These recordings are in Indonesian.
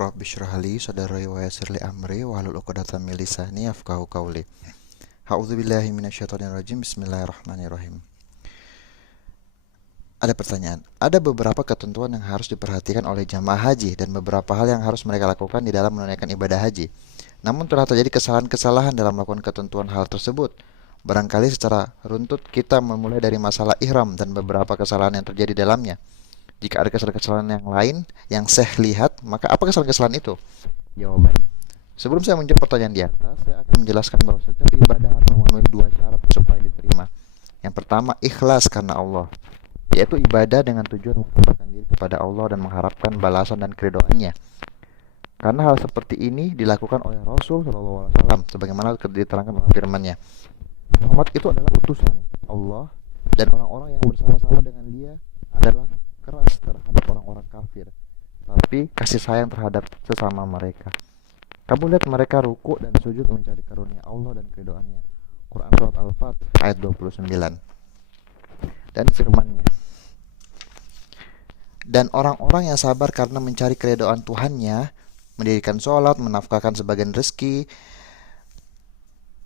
Rabbi shrah li sadri wa yassir li amri wahlul 'uqdatam min lisani yafqahu qawli. A'udzubillahi minasyaitonir rajim. Bismillahirrahmanirrahim. Ada pertanyaan. Ada beberapa ketentuan yang harus diperhatikan oleh jamaah haji dan beberapa hal yang harus mereka lakukan di dalam menunaikan ibadah haji. Namun telah terjadi kesalahan-kesalahan dalam melakukan ketentuan hal tersebut. Barangkali secara runtut kita memulai dari masalah ihram dan beberapa kesalahan yang terjadi dalamnya. Jika ada kesalahan-kesalahan yang lain yang saya lihat, maka apa kesalahan-kesalahan itu? Jawaban. Sebelum saya menjawab pertanyaan di atas, saya akan menjelaskan bahwa setiap ibadah harus memenuhi dua syarat supaya diterima. Yang pertama, ikhlas karena Allah, yaitu ibadah dengan tujuan menghambakan diri kepada Allah dan mengharapkan balasan dan keridhaannya. Karena hal seperti ini dilakukan oleh Rasul SAW, sebagaimana diterangkan dalam firman-Nya. Muhammad itu adalah utusan Allah, dan orang-orang yang bersama-sama dengan dia adalah keras terhadap orang-orang kafir, tapi kasih sayang terhadap sesama mereka. Kamu lihat mereka ruku dan sujud mencari karunia Allah dan keridhaannya. Quran Surat Al-Fat ayat 29. Dan firman-Nya, dan orang-orang yang sabar karena mencari keridhaan Tuhannya, mendirikan sholat, menafkahkan sebagian rezeki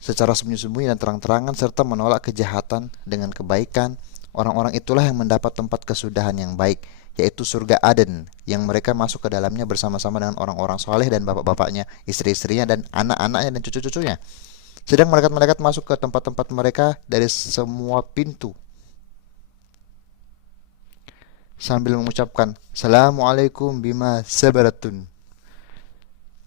secara sembunyi-sembunyi dan terang-terangan, serta menolak kejahatan dengan kebaikan, orang-orang itulah yang mendapat tempat kesudahan yang baik, yaitu surga Aden, yang mereka masuk ke dalamnya bersama-sama dengan orang-orang soleh dan bapak-bapaknya, istri-istrinya, dan anak-anaknya dan cucu-cucunya. Sedang malaikat-malaikat masuk ke tempat-tempat mereka dari semua pintu sambil mengucapkan, Assalamualaikum bima sabaratun.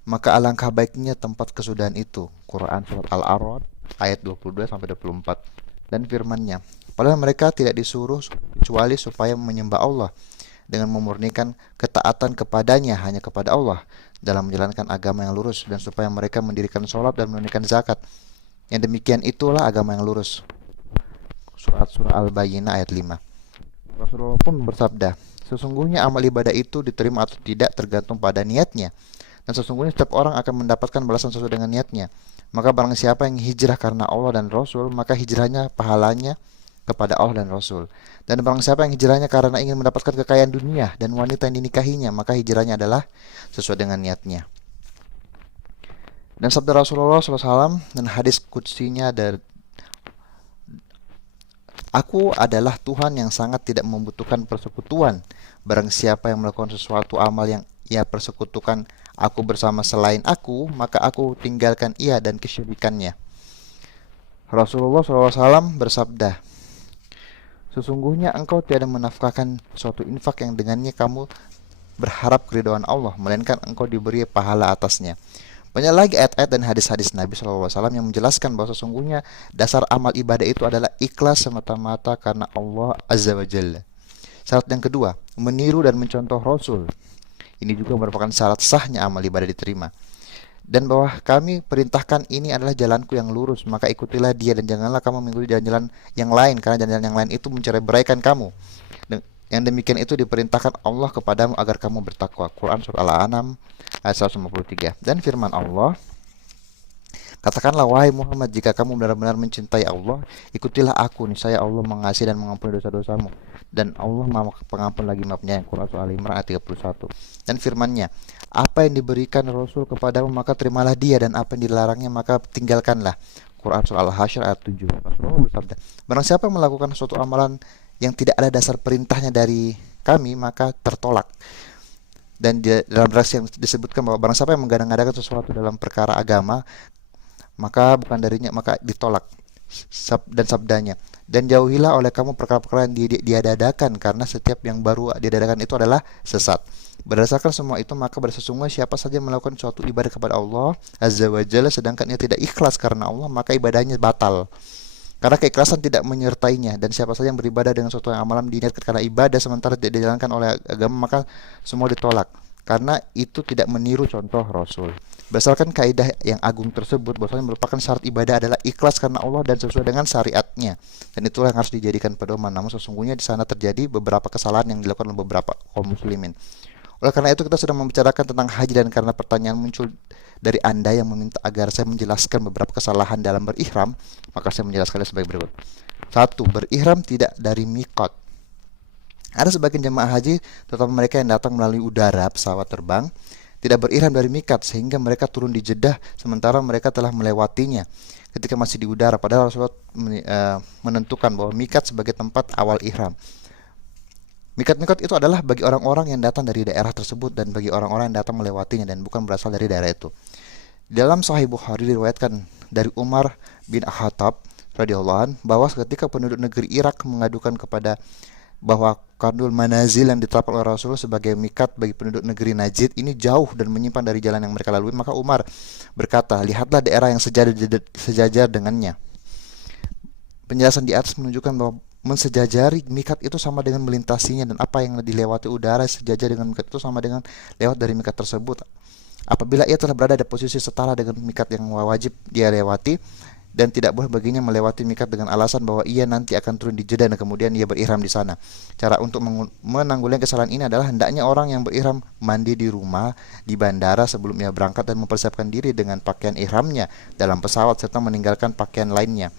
Maka alangkah baiknya tempat kesudahan itu. Quran Surat Al-A'raf ayat 22-24. Dan firman-Nya, padahal mereka tidak disuruh kecuali supaya menyembah Allah dengan memurnikan ketaatan kepadanya hanya kepada Allah dalam menjalankan agama yang lurus, dan supaya mereka mendirikan sholat dan menunaikan zakat. Yang demikian itulah agama yang lurus. Surah Al-Bayyinah ayat 5. Rasulullah pun bersabda, sesungguhnya amal ibadah itu diterima atau tidak tergantung pada niatnya, dan sesungguhnya setiap orang akan mendapatkan balasan sesuai dengan niatnya. Maka barang siapa yang hijrah karena Allah dan Rasul, maka hijrahnya pahalanya kepada Allah dan Rasul. Dan barang siapa yang hijrahnya karena ingin mendapatkan kekayaan dunia dan wanita yang dinikahinya, maka hijrahnya adalah sesuai dengan niatnya. Dan sabda Rasulullah SAW dan hadis qudsinya dari, Aku adalah Tuhan yang sangat tidak membutuhkan persekutuan. Barang siapa yang melakukan sesuatu amal yang ia persekutukan aku bersama selain aku, maka aku tinggalkan ia dan kesyirikannya. Rasulullah SAW bersabda, sesungguhnya engkau tiada menafkahkan suatu infak yang dengannya kamu berharap keridhaan Allah, melainkan engkau diberi pahala atasnya. Banyak lagi ayat-ayat dan hadis-hadis Nabi SAW yang menjelaskan bahwa sesungguhnya dasar amal ibadah itu adalah ikhlas semata-mata karena Allah Azza wa Jalla. Syarat yang kedua, meniru dan mencontoh Rasul. Ini juga merupakan syarat sahnya amal ibadah diterima. Dan bahwa kami perintahkan ini adalah jalanku yang lurus, maka ikutilah dia dan janganlah kamu mengikuti jalan-jalan yang lain, karena jalan-jalan yang lain itu mencerai-beraikan kamu. Yang demikian itu diperintahkan Allah kepadamu agar kamu bertakwa. Quran Surah Al-An'am ayat 153. Dan firman Allah, katakanlah wahai Muhammad, jika kamu benar-benar mencintai Allah, ikutilah aku, niscaya Allah mengasihi dan mengampuni dosa-dosamu, dan Allah Maha Pengampun lagi Maafnya. Quran Surah Al-Imran ayat 31. Dan firman-Nya, apa yang diberikan Rasul kepadamu maka terimalah dia, dan apa yang dilarangnya maka tinggalkanlah. Quran Surah Al-Hasyr ayat 7. Rasulullah bersabda, barang siapa melakukan suatu amalan yang tidak ada dasar perintahnya dari kami, maka tertolak. Dan dalam redaksi yang disebutkan bahwa barang siapa yang menggadang-gadangkan sesuatu dalam perkara agama, maka bukan darinya, maka ditolak. Dan sabdanya, dan jauhilah oleh kamu perkara-perkara yang diadakan, karena setiap yang baru diadakan itu adalah sesat. Berdasarkan semua itu, maka bersesungguhnya siapa saja melakukan suatu ibadah kepada Allah Azza wa Jalla sedangkan ia tidak ikhlas karena Allah, maka ibadahnya batal, karena keikhlasan tidak menyertainya. Dan siapa saja yang beribadah dengan suatu amalan diniatkan karena ibadah sementara tidak dijalankan oleh agama, maka semua ditolak, karena itu tidak meniru contoh Rasul. Berdasarkan kaidah yang agung tersebut, bahwasanya merupakan syarat ibadah adalah ikhlas karena Allah dan sesuai dengan syariatnya, dan itulah yang harus dijadikan pedoman. Namun sesungguhnya di sana terjadi beberapa kesalahan yang dilakukan oleh beberapa kaum muslimin. Oleh karena itu kita sudah membicarakan tentang haji, dan karena pertanyaan muncul dari Anda yang meminta agar saya menjelaskan beberapa kesalahan dalam berihram, maka saya menjelaskannya sebagai berikut. 1. Berihram tidak dari miqat. Ada sebagian jemaah haji, terutama mereka yang datang melalui udara, pesawat terbang, tidak berihram dari mikat sehingga mereka turun di Jeddah sementara mereka telah melewatinya ketika masih di udara, padahal Rasulullah menentukan bahwa mikat sebagai tempat awal ihram. Mikat-mikat itu adalah bagi orang-orang yang datang dari daerah tersebut dan bagi orang-orang yang datang melewatinya dan bukan berasal dari daerah itu. Dalam Sahih Bukhari diriwayatkan dari Umar bin Khattab radhiyallahu an bahwa ketika penduduk negeri Irak mengadukan kepada bahwa kardul manazil yang diterapkan oleh Rasulullah sebagai mikat bagi penduduk negeri Najd ini jauh dan menyimpang dari jalan yang mereka lalui, maka Umar berkata, lihatlah daerah yang sejajar dengannya. Penjelasan di atas menunjukkan bahwa mensejajari mikat itu sama dengan melintasinya, dan apa yang dilewati udara sejajar dengan mikat itu sama dengan lewat dari mikat tersebut. Apabila ia telah berada di posisi setara dengan mikat yang wajib dia lewati, dan tidak boleh baginya melewati mikat dengan alasan bahwa ia nanti akan turun di Jeddah dan kemudian ia berihram di sana. Cara untuk menanggulangi kesalahan ini adalah hendaknya orang yang berihram mandi di rumah, di bandara sebelum ia berangkat dan mempersiapkan diri dengan pakaian ihramnya dalam pesawat serta meninggalkan pakaian lainnya.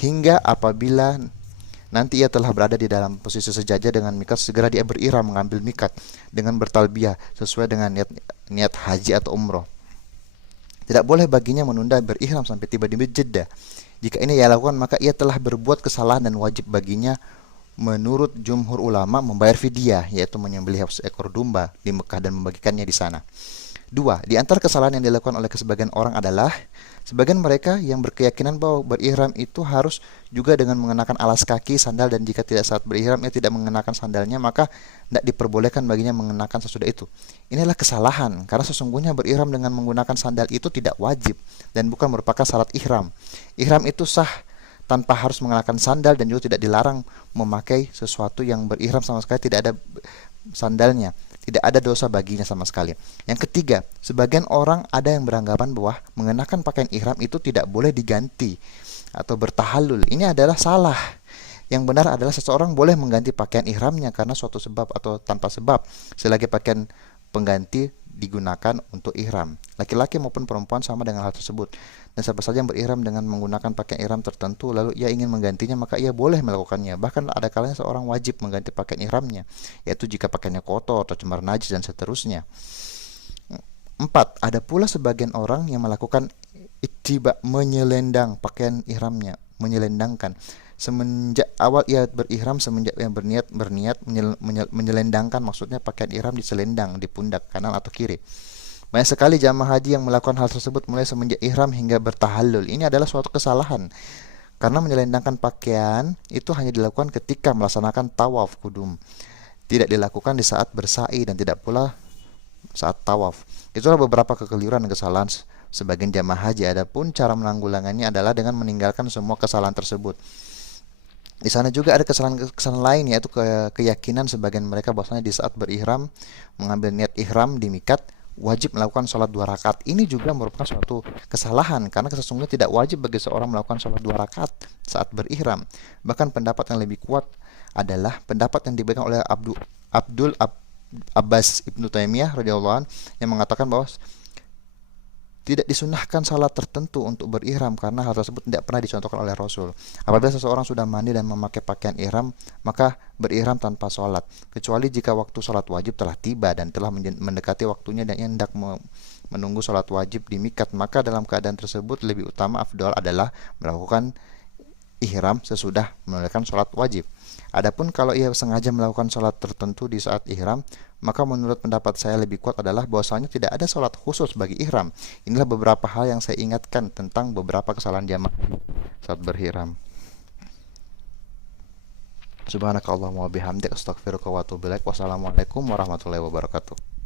Hingga apabila nanti ia telah berada di dalam posisi sejajar dengan mikat, segera dia berihram mengambil mikat dengan bertalbiyah sesuai dengan niat haji atau umroh. Tidak boleh baginya menunda berihram sampai tiba di Jeddah. Jika ini ia lakukan, maka ia telah berbuat kesalahan dan wajib baginya menurut jumhur ulama membayar fidyah, yaitu menyembelih seekor domba di Mekah dan membagikannya di sana. 2. Di antara kesalahan yang dilakukan oleh sebagian orang adalah sebagian mereka yang berkeyakinan bahwa berihram itu harus juga dengan mengenakan alas kaki, sandal, dan jika tidak saat berihram ia tidak mengenakan sandalnya, maka tidak diperbolehkan baginya mengenakan sesudah itu. Inilah kesalahan, karena sesungguhnya berihram dengan menggunakan sandal itu tidak wajib dan bukan merupakan syarat ihram. Ihram itu sah tanpa harus mengenakan sandal dan juga tidak dilarang memakai sesuatu yang berihram sama sekali tidak ada sandalnya. Tidak ada dosa baginya sama sekali. Yang ketiga, sebagian orang ada yang beranggapan bahwa mengenakan pakaian ihram itu tidak boleh diganti atau bertahallul. Ini adalah salah. Yang benar adalah seseorang boleh mengganti pakaian ihramnya karena suatu sebab atau tanpa sebab, selagi pakaian pengganti digunakan untuk ihram. Laki-laki maupun perempuan sama dengan hal tersebut. Dan siapa saja yang berihram dengan menggunakan pakaian ihram tertentu lalu ia ingin menggantinya, maka ia boleh melakukannya. Bahkan ada kalanya seorang wajib mengganti pakaian ihramnya, yaitu jika pakaiannya kotor atau cemar najis dan seterusnya. 4. Ada pula sebagian orang yang melakukan ittiba, menyelendang pakaian ihramnya, menyelendangkan. Semenjak awal ia berihram, semenjak ia berniat menyelendangkan, maksudnya pakaian ihram diselendang di pundak kanan atau kiri. Banyak sekali jamaah haji yang melakukan hal tersebut mulai semenjak ihram hingga bertahallul. Ini adalah suatu kesalahan, karena menyelendangkan pakaian itu hanya dilakukan ketika melaksanakan tawaf kudum, tidak dilakukan di saat bersa'i dan tidak pula saat tawaf. Itulah beberapa kekeliruan dan kesalahan sebagian jamaah haji. Adapun cara menanggulangannya adalah dengan meninggalkan semua kesalahan tersebut. Di sana juga ada kesalahan lain, yaitu keyakinan sebagian mereka bahwasanya di saat berihram mengambil niat ihram di mikat wajib melakukan sholat 2 rakaat. Ini juga merupakan suatu kesalahan, karena sesungguhnya tidak wajib bagi seorang melakukan sholat 2 rakaat saat berihram. Bahkan pendapat yang lebih kuat adalah pendapat yang diberikan oleh Abdul Abbas Ibnu Taimiyah radhiyallahu an, yang mengatakan bahwa tidak disunahkan salat tertentu untuk berihram karena hal tersebut tidak pernah dicontohkan oleh Rasul. Apabila seseorang sudah mandi dan memakai pakaian ihram, maka berihram tanpa sholat, kecuali jika waktu sholat wajib telah tiba dan telah mendekati waktunya dan hendak menunggu sholat wajib di mikat, maka dalam keadaan tersebut lebih utama afdal adalah melakukan ihram sesudah menunaikan sholat wajib. Adapun kalau ia sengaja melakukan sholat tertentu di saat ihram, maka menurut pendapat saya lebih kuat adalah bahwasanya tidak ada sholat khusus bagi ihram. Inilah beberapa hal yang saya ingatkan tentang beberapa kesalahan jamaah saat berihram. Subhanakallahumma wa bihamdika astaghfiruka wa atubu ilaik. Wassalamualaikum warahmatullahi wabarakatuh.